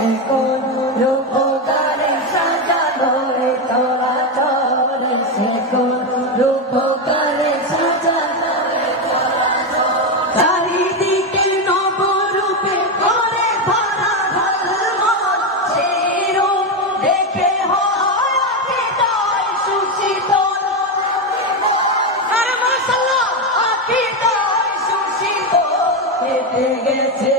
সে কোন রূপকারে সাজানো রে তোরা চর সে কোন রূপকারে সাজানো রে তোরা চর চারিদিকে নবরূপে করে ভরা ঝলমল সেই রূপ দেখে হয় আকিদায় সুশীতল আরে মাশাআল্লাহ আকিদায় সুশীতল কেটে গেছে